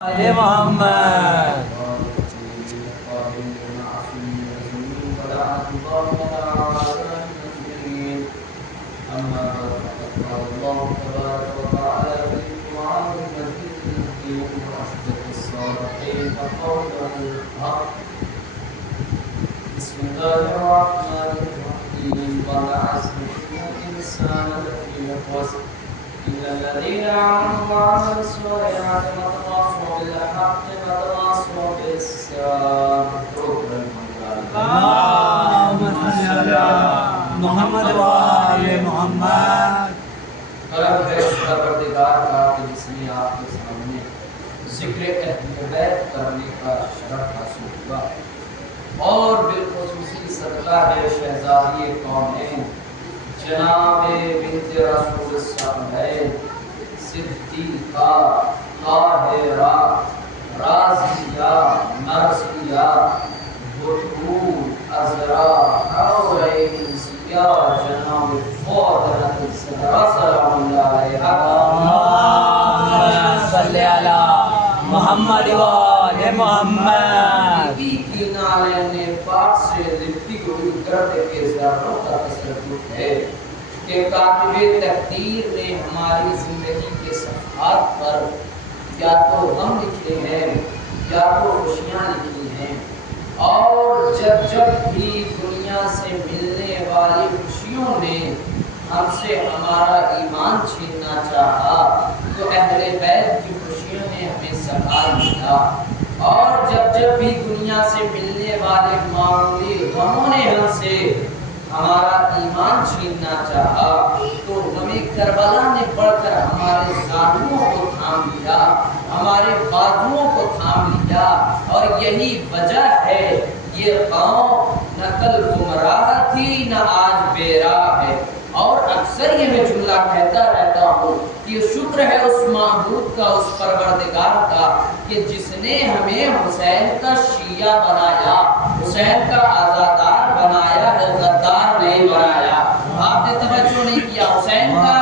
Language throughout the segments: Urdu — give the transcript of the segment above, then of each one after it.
آل محمد بسم الله الرحمن الرحيم والعصر إن الإنسان لفي خسر إلا الذين آمنوا وعملوا الصالحات وتواصوا بالحق وتواصوا بالصبر. اللهم صل على محمد وآل محمد. کرم ہے اس پروردگار کا کہ جس نے آپ کے سامنے ذکر اہل بیت کرنے کا شرف حاصل ہوا، اور بالخصوصی صدقہ ہے شہزادی کونین جناب بنت رسول الصالحین صدیقہ طاہرہ رازیہ مرضیہ بطول عذرا حورین سیاہ جناب فاطمہ الزہرا سلام اللہ علیہا. اللهم صل على محمد وآل محمد. بی کی نالین پاک سے لپٹی ہوئی گرد کے ذروں کا تصرف ہے کہ کاتب تقدیر نے ہماری زندگی کے صفحات پر یا تو غم لکھے ہیں یا تو خوشیاں لکھی ہیں، اور جب بھی دنیا سے ملنے والی خوشیوں نے ہم سے ہمارا ایمان چھیننا چاہا تو اہل بیت کی خوشیوں نے ہمیں سکھا دیا، اور جب بھی دنیا سے ملنے والے معمولی غموں نے ہم سے ہمارا ایمان چھیننا چاہا تو غم کربلا نے بڑھ کر ہمارے زانوؤں کو تھام لیا، ہمارے بازوؤں کو تھام لیا. اور یہی وجہ ہے یہ قوم نہ کل گمراہ تھی نہ آج بے راہ ہے. اور اکثر یہ میں جملہ کہتا رہتا ہوں کہ شکر ہے اس معبود کا، اس پروردگار کا کہ جس نے ہمیں حسین کا شیعہ بنایا، حسین کا عزادار بنایا ہے، غدار نہیں بنایا. آپ نے توجہ نہیں کیا، حسین کا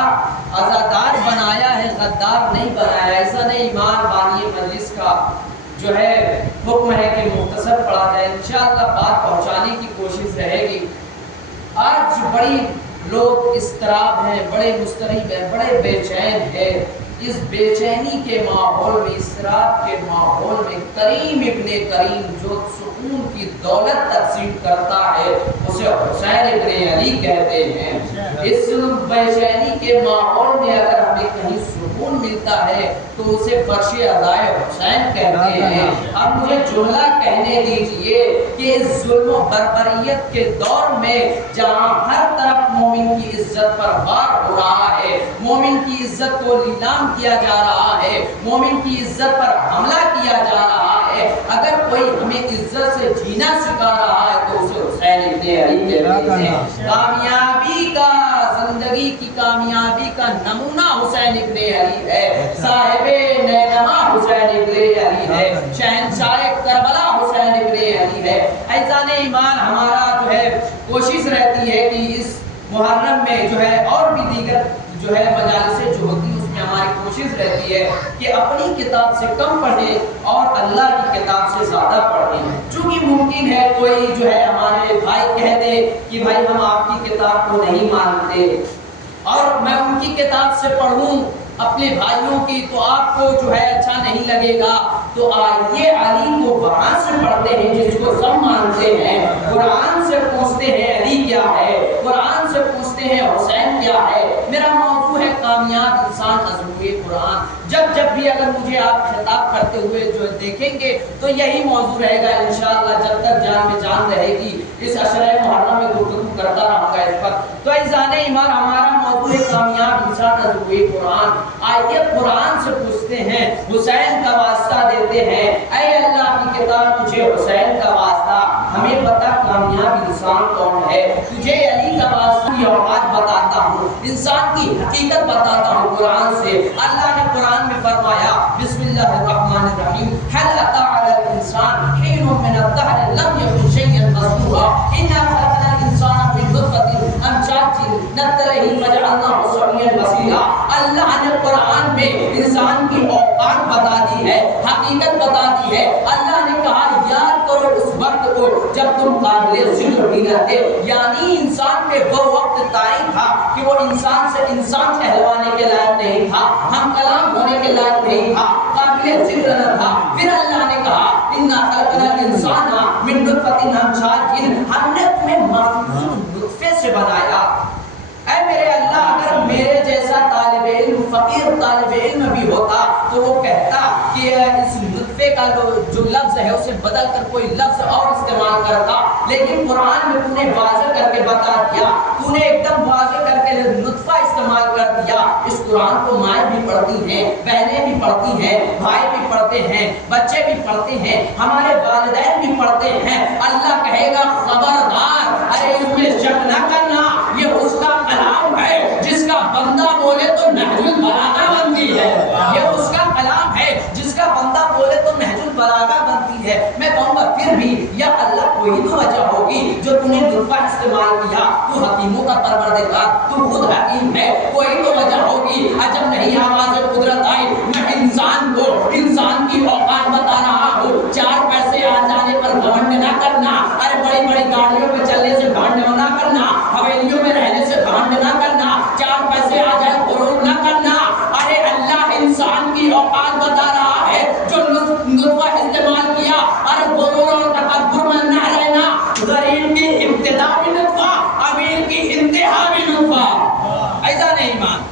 عزادار بنایا ہے، غدار نہیں بنایا. ایسا نہیں. ایمان بانی مجلس کا جو ہے حکم ہے کہ مختصر پڑھا جائے، انشاءاللہ بات پہنچانے کی کوشش رہے گی. آج بڑی لوگ اضطراب ہیں، بڑے مضطرب ہیں، بڑے بے چین ہیں. اس بے چینی کے ماحول میں، اضطراب کے ماحول میں کریم ابن کریم جو سکون کی دولت تقسیم کرتا ہے اسے حسین ابن علی کہتے ہیں. اس بے چینی کے ماحول میں اگر ہمیں کہیں سکون ملتا ہے تو اسے فرش عزائے حسین کہتے ہیں. اب مجھے جملہ کہنے دیجئے کہ اس ظلم و بربریت کے دور میں جہاں ہر طرف مومن کی عزت پر وار ہو رہا ہے، مومن کی عزت کو نیلام کیا جا رہا ہے، مومن کی عزت پر حملہ کیا جا رہا ہے، اگر کوئی ہمیں عزت سے جینا سکھا رہا ہے تو اسے حسین ابن علی کہتے ہیں. کامیابی کا، زندگی کی کامیابی کا نمونہ حسین ابن علی ہے، صاحب نینما حسین ابن علی ہے، شہنشاہ کربلا حسین ابن علی ہے. ایزان ایمان ہمارا جو ہے کوشش رہتی ہے کہ اس محرم میں جو ہے اور بھی دیگر جو ہے مجالسیں جو ہوتی ہیں اس میں ہماری کوشش رہتی ہے کہ اپنی کتاب سے کم پڑھیں اور اللہ کی کتاب سے زیادہ پڑھیں. چونکہ ممکن ہے کوئی جو ہے ہمارے بھائی کہہ دے کہ بھائی ہم آپ کی کتاب کو نہیں مانتے اور میں ان کی کتاب سے پڑھوں اپنے بھائیوں کی تو آپ کو جو ہے اچھا نہیں لگے گا. تو آئیے علی کو وہاں سے پڑھتے ہیں جس کو سب مانتے ہیں، قرآن سے پوچھتے ہیں علی کیا ہے، قرآن سے پوچھتے ہیں حسین کیا ہے. میرا موضوع ہے کامیاب انسان عزمِ قرآن. جب بھی اگر مجھے آپ خطاب کرتے ہوئے جو دیکھیں گے تو یہی موضوع رہے گا انشاءاللہ جب تک جان میں جان رہے گی. اس عشرہ محرم میں گفتگو کرتا رہوں گا اس پر. تو ایزان ایمان ہمارا موضوع ہے کامیاب انسان عزمِ قرآن. آئیے قرآن سے پوچھتے ہیں، حسین کا واسطہ دیتے ہیں. اے اللہ کی کتاب تجھے حسین کا واسطہ، ہمیں بتا کامیاب انسان کون ہے. تجھے علی کا واسطہ یہ اوقات بتاتا ہوں، انسان کی حقیقت بتاتا ہوں قرآن سے. اللہ نے قرآن میں فرمایا بسم اللہ الرحمن الرحیم هل أتى على الإنسان حين من الدهر لم يكن شيئا مذكورا إنا خلقنا الإنسان من نطفة أمشاج نبتليه فجعلناه سميعا بصيرا. اللہ نے قرآن میں انسان کی اوقات بتا دی ہے، حقیقت بتا دی ہے۔ اللہ نے کہا یاد کرو اس وقت کو جب تم قابل ذکر بھی نہ تھے، یعنی انسان میں وہ وقت طاری تھا کہ وہ انسان سے انسان کہلوانے کے لائق نہیں تھا، ہم کلام ہونے کے لائق نہیں تھا، قابل ذکر نہ تھا۔ پھر اللہ نے کہا اِنَّا خَلَقْنَا الْإِنسَانَ مِن نُطْفَةٍ أَمْشَاجٍ، ہم نے تمہیں مخلوق نطفے سے بنایا۔ اے میرے اللہ، اگر میرے جیسا طالب علم، فقیر طالب علم بھی ہوتا تو وہ کہتا کہ اس نطفے کا جو لفظ ہے اسے بدل کر کوئی لفظ اور استعمال کرتا، لیکن قرآن میں تو نے واضح کر کے بتا دیا، تو نے ایک دم واضح کر کے نطفہ استعمال کر دیا۔ اس قرآن کو مائیں بھی پڑھتی ہیں، بہنیں بھی پڑھتی ہیں، بھائی بھی پڑھتے ہیں، بچے بھی پڑھتے ہیں، ہمارے والدین بھی پڑھتے ہیں۔ اللہ کہے گا خبردار، ارے اس میں شک نہ کرنا، یہ اس کا کلام ہے جس کا بندہ بولے تو نہج البلاغہ بنتی ہے، یہ اس کا کلام ہے جس کا بندہ بولے تو نہج البلاغہ بنتی ہے۔ میں کہوں گا پھر بھی یا اللہ کوئی تو وجہ ہوگی جو تم نے نطفہ استعمال کیا، تو حکیموں کا پروردگار، تو خود حکیم ہے، کوئی تو وجہ ہوگی۔ جب نہیں آواز قدرت آئی، میں انسان کو انسان کی اوقات بتا رہا ہوں، 4 پیسے آ جانے پر گھمنڈ نہ کرنا، ارے بڑی بڑی گاڑیوں پہ چلنے سے گھمنڈ نہ کرنا، حویلیوں میں رہنے سے گھمنڈ نہ کرنا، 4 پیسے آ جائے غرور نہ کرنا۔ ارے اللہ انسان کی اوقات بتا رہا ہے، جو نطفہ استعمال کیا، ارے غرور اور تکبر میں نہ رہنا۔ غریب کی ابتدا بھی نطفہ، امیر کی انتہا بھی نطفہ، ایسا نہیں مان۔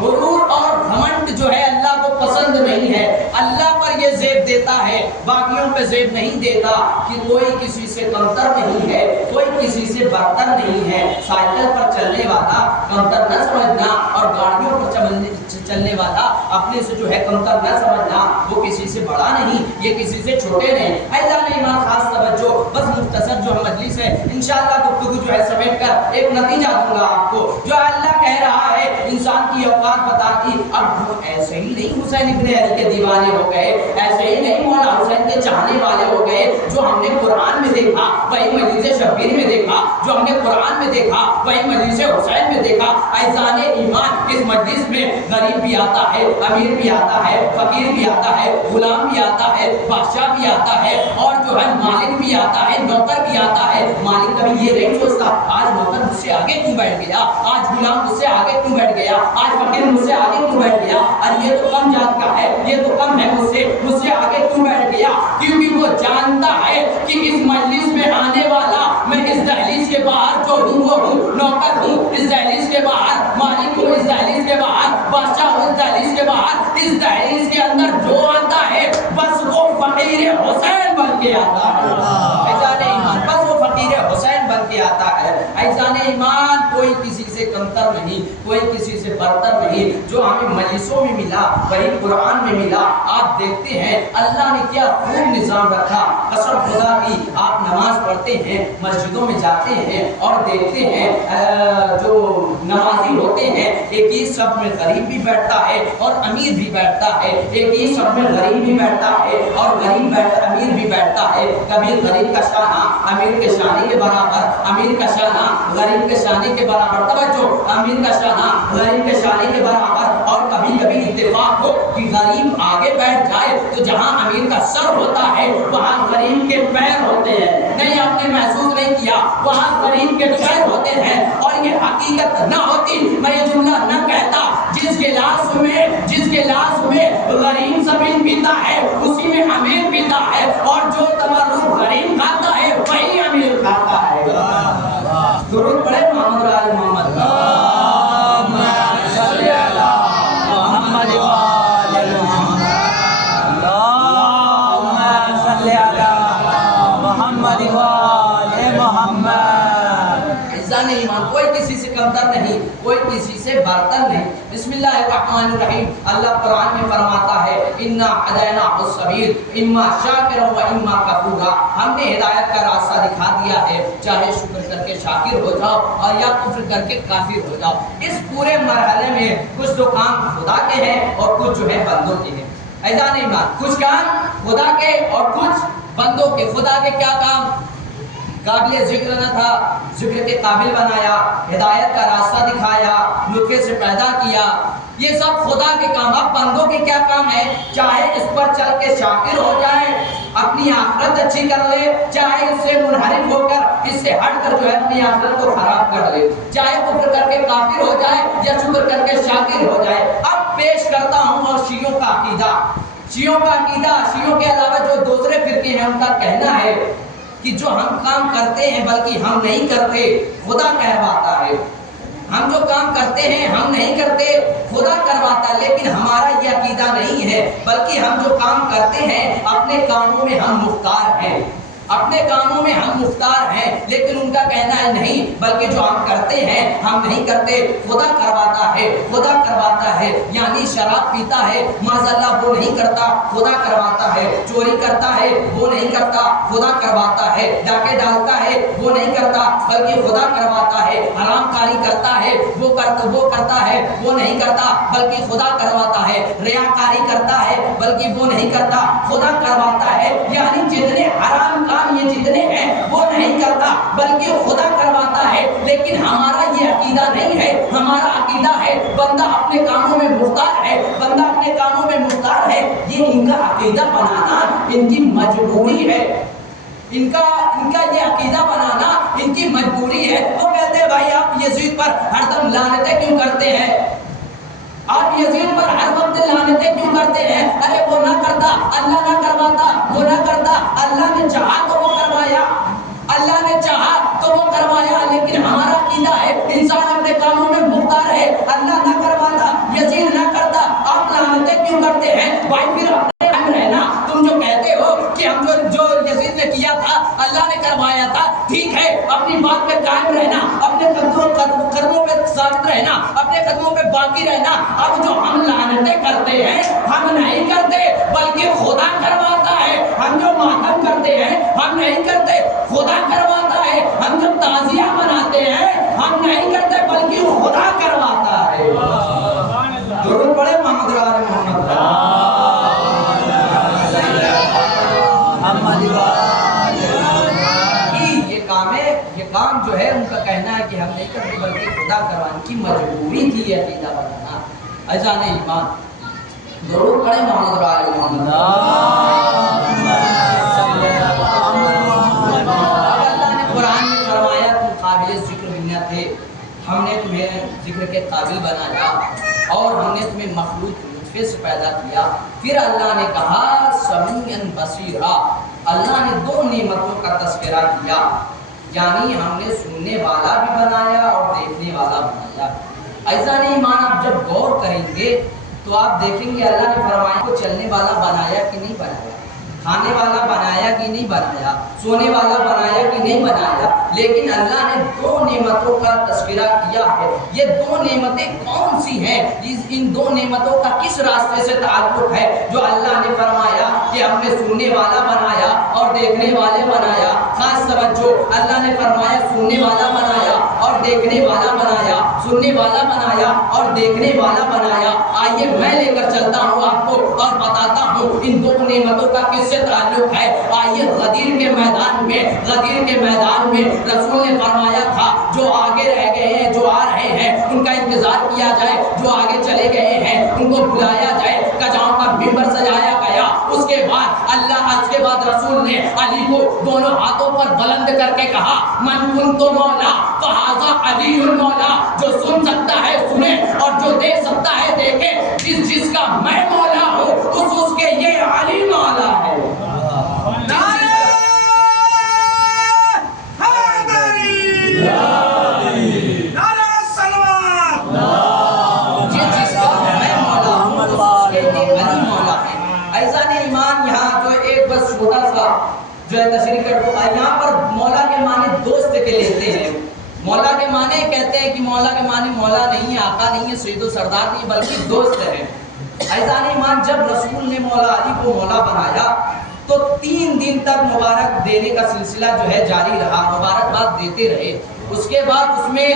غرور اور گھمنڈ جو ہے اللہ کو پسند نہیں ہے، اللہ پر یہ زیب دیتا ہے، باقیوں پہ زیب نہیں دیتا کہ کوئی کسی سے کمتر نہیں ہے، کوئی کسی سے برتر نہیں ہے۔ سائیکل پر چلنے والا کمتر نہ سمجھنا، اور گاڑیوں پر چلنے والا اپنے سے جو ہے کمتر نہ سمجھنا، وہ کسی سے بڑا نہیں، یہ کسی سے چھوٹے نہیں۔ ایسا نہیں مان، خاص توجہ، بس مختصر جو مجلس ہے انشاءاللہ گفتگو جو ہے سمیٹ کر ایک نتیجہ دوں گا آپ کو۔ جو اللہ کہہ رہا ہے انسان کی اوقات بتا دی، اب ہم ایسے ہی نہیں حسین ابن علی کے دیوانے ہو گئے، ایسے ہی نہیں مولا حسین کے چاہنے والے ہو گئے۔ جو ہم نے قرآن میں دیکھا وہی مجلس شبیر میں دیکھا، جو ہم نے قرآن میں دیکھا وہی مجلس حسین میں دیکھا۔ ایزان ایمان، اس مجلس میں غریب بھی آتا ہے، امیر بھی آتا ہے، فقیر بھی آتا ہے، غلام بھی آتا ہے، بادشاہ بھی آتا ہے، اور جو ہے مالک بھی آتا ہے، نوکر بھی آتا ہے۔ مالک کبھی یہ نہیں سوچتا آج نوکر مجھ سے آگے کیوں بیٹھ گیا، آج غلام مجھ سے آگے کیوں بیٹھ گیا، آج فقیر مجھ سے آگے کیوں بیٹھ گیا، اور یہ تو کم جات کا ہے، یہ تو کم ہے مجھ سے آگے کیوں بیٹھ گیا۔ کیونکہ وہ جانتا ہے کہ اس مجلس میں آنے والا میں اس دہلیز کے باہر جو ہوں وہ ہوں، نوکر ہوں اس دہلیز کے باہر، مالک ہوں اس دہلیز کے باہر، بادشاہ ہوں اس دہلیز کے باہر، اس دہلیز کے اندر جو آتا ہے بس وہ فقیر حسین بن کے آتا ہے۔ ایزان ایمان، بس وہ فقیر حسین بن کے آتا ہے۔ ایزان ایمان، کوئی کسی سے کمتر نہیں، کوئی کسی سے برتر نہیں۔ جو ہمیں مجلسوں میں ملا وہی قرآن میں ملا۔ آپ دیکھتے ہیں اللہ نے کیا خوب نظام رکھا، قسم خدا کی۔ آپ نماز پڑھتے ہیں، مسجدوں میں جاتے ہیں اور دیکھتے ہیں جو نمازی ہوتے ہیں ایک ہی صف میں غریب بھی بیٹھتا ہے اور امیر بھی بیٹھتا ہے، ایک ہی صف میں غریب بھی بیٹھتا ہے اور امیر بھی بیٹھتا ہے۔ کبھی غریب کا شانہ امیر کے شانے کے برابر، امیر کا شانہ غریب کے شانے کے برابر، توجہ، امیر کا شانہ غریب کے شانے کے برابر۔ اور کبھی کبھی اتفاق ہو کہ غریب آگے بیٹھ جائے تو جہاں امیر کا سر ہوتا ہے وہاں غریب کے پیر ہوتے ہیں۔ نہیں، آپ نے محسوس نہیں کیا، وہاں غریب کے پیر ہوتے ہیں۔ اور یہ حقیقت نہ ہوتی میں یہ جملہ نہ کہتا، جس گلاس میں غریب زمین پیتا ہے اسی میں امیر پیتا ہے، اور جو تمرد غریب کھاتا ہے وہی امیر کھاتا ہے۔ درود پڑھے محمد و آل محمد۔ ایمان، کوئی کسی سے کمتر نہیں، کوئی کسی سے برتر نہیں۔ بسم اللہ الرحمن الرحیم، اللہ قرآن میں فرماتا ہے انا ہدیناہ السبیل اما شاکرا و اما کفورا، ہم نے ہدایت کا راستہ دکھا دیا ہے، چاہے شکر کر کے شاکر ہو جاؤ اور یا کفر کر کے کافر ہو جاؤ۔ اس پورے مرحلے میں کچھ تو کام خدا کے ہیں اور کچھ جو ہے بندوں کے ہیں۔ ایسا نہیں بات، کچھ کام خدا کے اور کچھ بندوں کے۔ خدا کے کیا کام؟ قابل ذکر نہ تھا، ذکر کے قابل بنایا، ہدایت کا راستہ دکھایا، نطفے سے پیدا کیا. یہ سب خدا کے کام. اب بندوں کے کیا کام ہے؟ چاہے اس پر چل کے شاکر ہو جائے، اپنی آخرت اچھی کر لے، چاہے اس سے منحرف ہو کر، اس سے ہٹ کر جو ہے اپنی آخرت کو خراب کر لے، چاہے کفر کر کے کافر ہو جائے یا شکر کر کے شاکر ہو جائے. اب پیش کرتا ہوں اور شیعوں کا عقیدہ. شیعوں کا عقیدہ، شیعوں کے علاوہ جو دوسرے فرقے ہیں ان کا کہنا ہے کہ جو ہم کام کرتے ہیں بلکہ ہم نہیں کرتے، خدا کہواتا ہے. ہم جو کام کرتے ہیں ہم نہیں کرتے، خدا کرواتا. لیکن ہمارا یہ عقیدہ نہیں ہے، بلکہ ہم جو کام کرتے ہیں اپنے کاموں میں ہم مختار ہیں، اپنے کاموں میں ہم مختار ہیں. لیکن ان کا کہنا ہے نہیں، بلکہ جو ہم کرتے ہیں ہم نہیں کرتے، خدا کرواتا ہے، خدا کرواتا ہے. یعنی شراب پیتا ہے معاذ اللہ وہ نہیں کرتا، خدا کرواتا ہے. چوری کرتا ہے وہ نہیں کرتا، خدا کرواتا ہے. ڈاکے ڈالتا ہے وہ نہیں کرتا، بلکہ خدا کرواتا ہے. حرام کاری کرتا ہے وہ کرتا ہے وہ نہیں کرتا، بلکہ خدا کرواتا ہے. ریاکاری کرتا ہے بلکہ وہ نہیں کرتا، خدا کرواتا ہے. یعنی جتنے حرام کام یہ جتنے ہیں وہ نہیں کرتا، بلکہ خدا کرواتا ہے. لیکن ہمارا یہ عقیدہ نہیں ہے. ہمارا عقیدہ ہے بندہ اپنے کاموں میں مختار ہے، بندہ اپنے کاموں میں مختار ہے. یہ ان کا عقیدہ بنانا ان کی مجبوری ہے. ان کا یہ عقیدہ بنانا ان کی مجبوری ہے. وہ کہتے ہیں بھائی آپ یزید پر ہر دم لعنتیں کیوں کرتے ہیں؟ آپ یزید پر ہر وقت لعنتیں کیوں کرتے ہیں؟ ارے وہ نہ کرتا، اللہ نہ کرواتا، وہ نہ کرتا، اللہ نے چاہا تو وہ کروایا، اللہ نے چاہا تو وہ کروایا. لیکن ہمارا عقیدہ ہے انسان اپنے کاموں میں مختار ہے، اللہ نہ کرواتا، یزید نہ کرتا، آپ لعنتیں کیوں کرتے ہیں؟ بھائی پھر اپنے ٹائم رہنا. تم جو کہتے ہو کہ ہم جو یزید نے کیا تھا اللہ نے کروایا تھا، ٹھیک ہے، اپنی بات پہ قائم رہنا، اپنے قدموں پہ ثابت رہنا، اپنے قدموں پہ باقی رہنا. اب جو ہم لعنتیں کرتے ہیں ہم نہیں کرتے، بلکہ خدا کرواتا ہے. ہم جو ماتم کرتے ہیں ہم نہیں کرتے، خدا کرواتا ہے. ہم جو تعزیہ مناتے ہیں ہم نہیں کرتے، بلکہ خدا کرواتا ہے. درود پڑھے محمد آل محمد. یہ کام جو ہے ان کا کہنا ہے کہ ہم نہیں کرتے، بلکہ خدا کروانے کی مجبوری تھی یہ عقیدہ بنانا. ایسا نہیں ایمان. درود پڑھے محمد آل محمد. اللہ نے قرآن میں فرمایا تم قابل ذکر بھی نہ تھے، ہم نے تمہیں ذکر کے قابل بنایا اور ہم نے تمہیں مخلوق نطفے سے پیدا کیا. پھر اللہ نے کہا سمیعا بصیرا. اللہ نے دو نعمتوں کا تذکرہ کیا، یعنی ہم نے سننے والا بھی بنایا اور دیکھنے والا بنایا. ایسا نہیں ایمان. آپ جب غور کریں گے تو آپ دیکھیں گے اللہ نے فرمایا کو چلنے والا بنایا کہ نہیں بنایا، کھانے والا بنایا کہ نہیں بنایا، سونے والا بنایا کہ نہیں بنایا. لیکن اللہ نے دو نعمتوں کا تذکرہ کیا ہے. یہ دو نعمتیں کون سی ہیں؟ ان دو نعمتوں کا کس راستے سے تعلق ہے جو اللہ نے فرمایا کہ ہم نے سننے والا بنایا اور دیکھنے والے بنایا. خاص توجہ، اللہ نے فرمایا سننے والا بنایا اور دیکھنے والا بنایا، سننے والا بنایا اور دیکھنے والا بنایا. آئیے میں لے کر چلتا ہوں آپ کو اور بتاتا ہوں ان دو نعمتوں کا کس سے تعلق ہے. آئیے غدیر کے میدان میں رسول نے فرمایا تھا جو آگے رہ گئے ہیں، جو آ رہے ہیں ان کا انتظار کیا جائے، جو آگے چلے گئے ہیں ان کو بلایا جائے. کجاؤں کا ممبر سجایا گیا. اس کے بعد رسول نے علی کو دونوں ہاتھوں پر بلند کر کے کہا من کنت مولا فہذا علی المولا. جو سن سکتا ہے سنے اور جو دیکھ سکتا ہے دیکھے. جس کا میں مولا ہوں اس کے یہ علی مولا ہے. جو ہے تشریح کر دو. یہاں پر مولا کے معنی دوست کے لیتے ہیں. مولا کے معنی کہتے ہیں کہ مولا کے معنی مولا نہیں ہے، آقا نہیں ہے، سید و سردار نہیں، بلکہ دوست ہے. ایسا نہیں مان. جب رسول نے مولا علی کو مولا بنایا تو 3 دن تک مبارک دینے کا سلسلہ جو ہے جاری رہا، مبارکباد دیتے رہے. اس کے بعد اس میں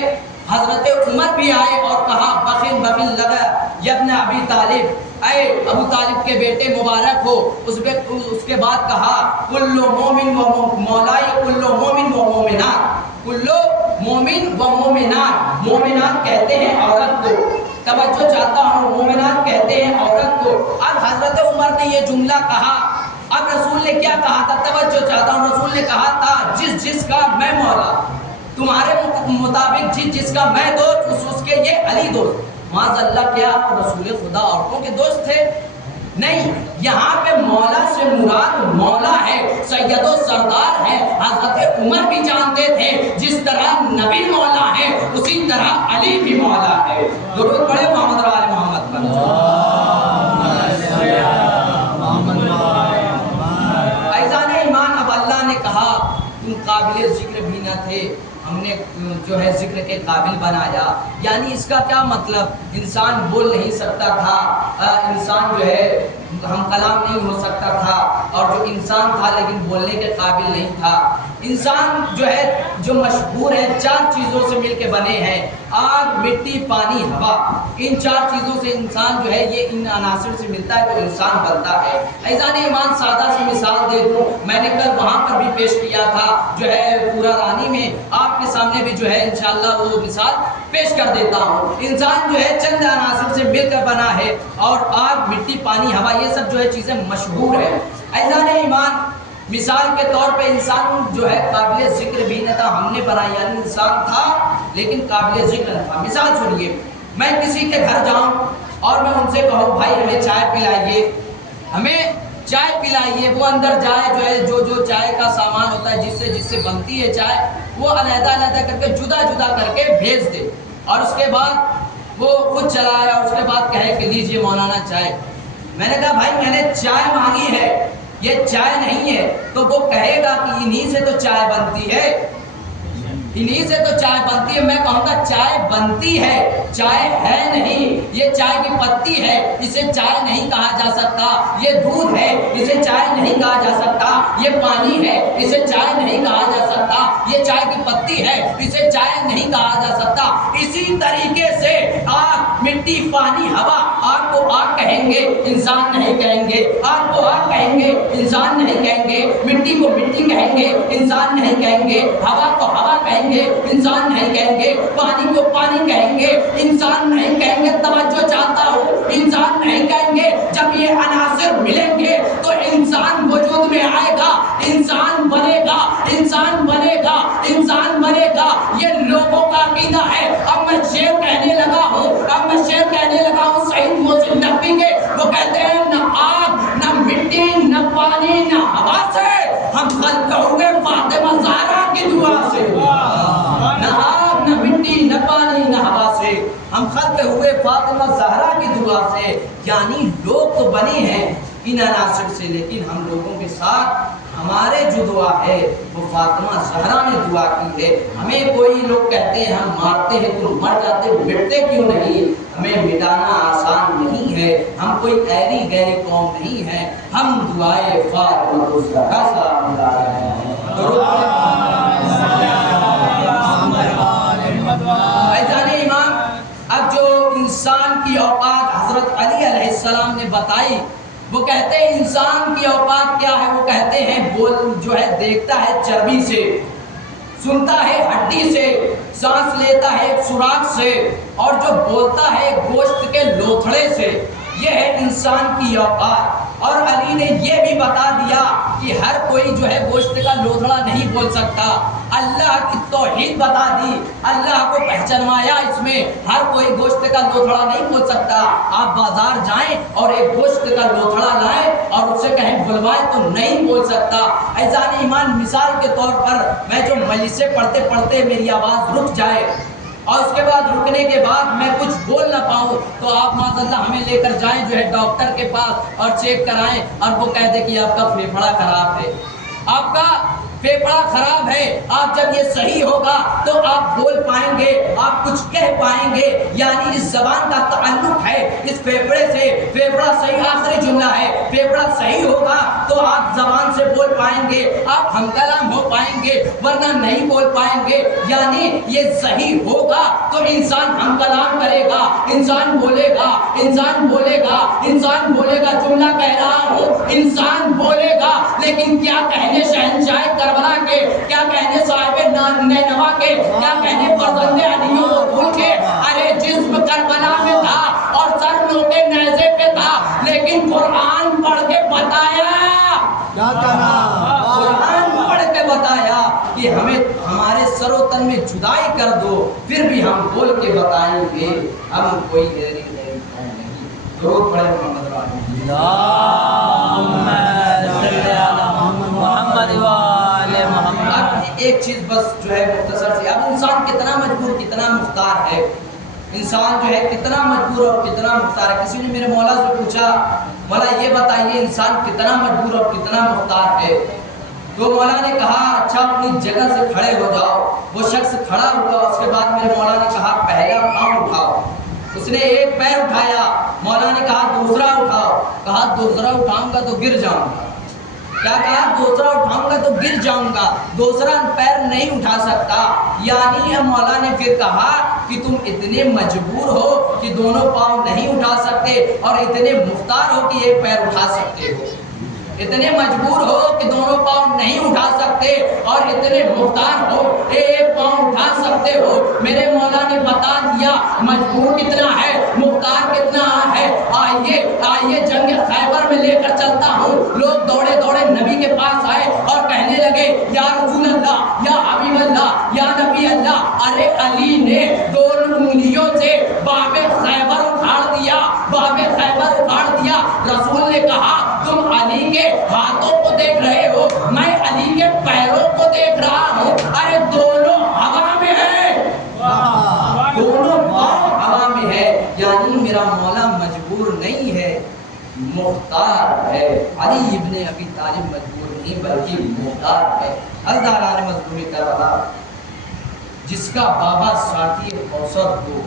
حضرت عمر بھی آئے اور کہا بخل لگا یبن ابی طالب، اے ابو طالب کے بیٹے مبارک ہو. اس کے بعد کہا کلو مومن و مولائی کلو مومن و مومنات. کلو مومن و مومنات. مومنات کہتے ہیں عورت کو. توجہ چاہتا ہوں, مومنات کہتے ہیں عورت کو. اب حضرت عمر نے یہ جملہ کہا. اب رسول نے کیا کہا تھا؟ توجہ چاہتا ہوں. رسول نے کہا تھا جس کا میں مولا, تمہارے مطابق جس کا میں دوست, اس کے یہ علی دوست. معاذ اللہ, کیا رسول خدا عورتوں کے دوست تھے؟ نہیں. یہاں پہ مولا سے مراد مولا ہے, سید و سردار ہے. حضرت عمر بھی جانتے تھے جس طرح نبی مولا ہے اسی طرح علی بھی مولا ہے. درود پڑھے محمد و آل محمد پر. ایزان ایمان, اب اللہ نے کہا تم قابل ذکر بھی نہ تھے, ہم نے جو ہے ذکر کے قابل بنایا. یعنی اس کا کیا مطلب؟ انسان بول نہیں سکتا تھا, انسان جو ہے ہم کلام نہیں ہو سکتا تھا, اور جو انسان تھا لیکن بولنے کے قابل نہیں تھا. انسان جو ہے جو مشہور ہے 4 چیزوں سے مل کے بنے ہیں, آگ, مٹی, پانی, ہوا. ان 4 چیزوں سے انسان جو ہے یہ ان عناصر سے ملتا ہے تو انسان بنتا ہے. ایزان ایمان, سادہ سی مثال دے دوں, میں نے کل وہاں پر بھی پیش کیا تھا جو ہے پورا رانی میں, آپ کے سامنے بھی جو ہے انشاءاللہ وہ مثال پیش کر دیتا ہوں. انسان جو ہے چند عناصر سے مل کر بنا ہے, اور آگ, مٹی, پانی, ہوا یہ سب جو ہے چیزیں مشہور ہیں. ایزان ایمان, مثال کے طور پہ انسان جو ہے قابل ذکر بھی نہ تھا, ہم نے بنایا. یعنی انسان تھا لیکن قابل ذکر نہ تھا. مثال سنیے, میں کسی کے گھر جاؤں اور میں ان سے کہوں بھائی ہمیں چائے پلائیے, ہمیں چائے پلائیے. وہ اندر جائے جو ہے جو چائے کا سامان ہوتا ہے جس سے بنتی ہے چائے, وہ علیحدہ کر کے جدا کر کے بھیج دے, اور اس کے بعد وہ خود چلا آیا اور اس کے بعد کہے کہ لیجیے مولانا چائے. میں نے کہا بھائی میں نے چائے مانگی ہے, یہ چائے نہیں ہے. تو وہ کہے گا کہ انہی سے تو چائے بنتی ہے, انہی سے تو چائے بنتی ہے. میں کہوں گا چائے بنتی ہے, چائے ہے نہیں. یہ چائے کی پتی ہے, اسے چائے نہیں کہا جا سکتا. یہ دودھ ہے, اسے چائے نہیں کہا جا سکتا. یہ پانی ہے, اسے چائے نہیں کہا جا سکتا. یہ چائے کی پتی ہے, اسے چائے نہیں کہا جا سکتا. اسی طریقے سے آگ, مٹی, پانی, ہوا, آگ کو آگ کہیں گے, انسان نہیں کہیں گے. آگ کو آگ کہیں گے, انسان نہیں کہیں گے. مٹی کو مٹی کہیں گے, انسان نہیں کہیں گے. ہوا کو ہوا کہیں گے, انسان نہیں کہیں گے. پانی کو پانی کہیں گے, انسان نہیں کہیں گے. توجہ چاہتا ہوں, انسان نہیں کہیں گے. جب یہ عناصر ملیں گے تو انسان وجود میں آئے گا, انسان بنے گا, انسان بنے گا, انسان بنے گا. یہ لوگوں کا عقیدہ ہے. اب میں شعر کہنے لگا ہوں, سعید محسن نقوی کے, وہ کہتے ہیں نہ آگ, نہ مٹی, نہ پانی, نہ ہوا سے ہم خلق ہوئے فاطمہ زہرا کی دعا سے. نہ آگ, نہ مٹی, نہ پانی, نہ ہوا سے ہم خلق ہوئے فاطمہ زہرا کی دعا سے. یعنی لوگ تو بنے ہیں ان عناصر سے, لیکن ہم لوگوں کے ساتھ ہمارے جو دعا ہے وہ فاطمہ زہرا نے دعا کی ہے. ہمیں کوئی لوگ کہتے ہیں ہم مارتے ہیں تو مر جاتے, مٹتے کیوں نہیں؟ ہمیں مٹانا آسان نہیں ہے. ہم کوئی ایری گہری قوم نہیں ہے. ہم دعائے فاطمہ زہرا سلام ہیں. ایزان ایمان, اب جو انسان کی اوقات حضرت علی علیہ السلام نے بتائی, وہ کہتے ہیں انسان کی اوقات کیا ہے؟ وہ کہتے ہیں بول جو ہے دیکھتا ہے چربی سے, سنتا ہے ہڈی سے, سانس لیتا ہے ایک سوراخ سے, اور جو بولتا ہے گوشت کے لوتھڑے سے. یہ ہے انسان کی اوقات. اور علی نے یہ بھی بتا دیا کہ ہر کوئی جو ہے گوشت کا لوتھڑا نہیں بول سکتا. اللہ کی توحید بتا دی, اللہ کو پہچانوایا اس میں. ہر کوئی گوشت کا لوتھڑا نہیں بول سکتا. آپ بازار جائیں اور ایک گوشت کا لوتھڑا لائیں اور اسے کہیں بلوائیں تو نہیں بول سکتا. ایزان ایمان, مثال کے طور پر میں جو مجلسیں پڑھتے پڑھتے میری آواز رک جائے اور اس کے بعد رکنے کے بعد میں کچھ بول نہ پاؤں تو آپ معذاللہ ہمیں لے کر جائیں جو ہے ڈاکٹر کے پاس اور چیک کرائیں, اور وہ کہہ دے کہ آپ کا پھیپھڑا خراب ہے, آپ کا پھیپھڑا خراب ہے. آپ جب یہ صحیح ہوگا تو آپ بول پائیں گے, آپ کچھ کہہ پائیں گے. یعنی اس زبان کا تعلق ہے اس پھیپھڑے سے. پھیپھڑا صحیح, آخری جملہ ہے, پھیپھڑا صحیح ہوگا تو تو آپ زبان سے بول پائیں گے، آپ ہم کلام ہو پائیں گے، ورنہ نہیں بول پائیں گے۔ یعنی یہ صحیح ہوگا تو انسان ہم کلام کرے گا، انسان بولے گا، انسان بولے گا، انسان بولے گا، جملہ کہہ رہا ہوں انسان بولے گا، لیکن کیا کہنے شہنشاہ کربلا کے، کیا کہنے صاحب نینوا کے، کیا کہنے فرزند علی و بطول کے؟ ارے جسم کربلا میں تھا اور سر نوکے نیزے پہ تھا، لیکن قرآن پڑھ کے بتایا، کیا کہنا؟ قرآن پڑھ کے بتایا کہ ہمیں ہمارے سر و تن میں جدائی کر دو، پھر بھی ہم بول کے بتائیں گے، ہم کوئی غیری نہیں۔ درود پڑھے محمد والی اللہم صلی علی محمد و آل محمد۔ ایک چیز بس جو ہے مختصر سی، اب انسان کتنا مجبور کتنا مختار ہے، انسان جو ہے کتنا مجبور اور کتنا مختار ہے۔ کسی نے میرے مولا سے پوچھا، مولا یہ بتائیے انسان کتنا مجبور اور کتنا مختار ہے؟ تو مولا نے کہا اچھا اپنی جگہ سے کھڑے ہو جاؤ۔ وہ شخص کھڑا ہوا، اس کے بعد میرے مولا نے کہا پہلا پاؤں اٹھاؤ۔ اس نے ایک پیر اٹھایا، مولا نے کہا دوسرا اٹھاؤ، کہا دوسرا اٹھاؤں گا تو گر جاؤں گا۔ کیا کہا؟ دوسرا اٹھاؤں گا تو گر جاؤں گا، دوسرا پیر نہیں اٹھا سکتا۔ یعنی مولا نے پھر کہا کہ تم اتنے مجبور ہو کہ دونوں پاؤں نہیں اٹھا سکتے اور اتنے مختار ہو کہ ایک پیر اٹھا سکتے ہو، اتنے مجبور ہو کہ دونوں پاؤں نہیں اٹھا سکتے اور اتنے مختار ہو ایک پاؤں اٹھا سکتے ہو۔ میرے مولا نے بتا دیا مجبور کتنا ہے، مختار کتنا ہے۔ آئیے آئیے جنگ خیبر میں لے کر چلتا ہوں۔ لوگ دوڑے دوڑے نبی کے پاس آئے اور کہنے لگے یا رسول اللہ، یا حبیب اللہ، یا نبی اللہ، ارے علی نے دونوں انگلیوں سے باب خیبر اکھاڑ دیا، باب خیبر اکھاڑ دیا۔ رسول نے کہا تم علی کے ہاتھوں کو دیکھ رہے ہو، میں علی کے پیروں کو دیکھ رہا ہوں۔ ارے دونوں ہوا میں ہے، دونوں پاؤں ہوا میں ہے۔ یعنی میرا مولا مجبور نہیں ہے، مختار ہے۔ علی ابن ابی طالب مجبور نہیں بلکہ مختار ہے۔ حضرت علی مظلوم کربلا جس کا بابا ساقی کوثر کو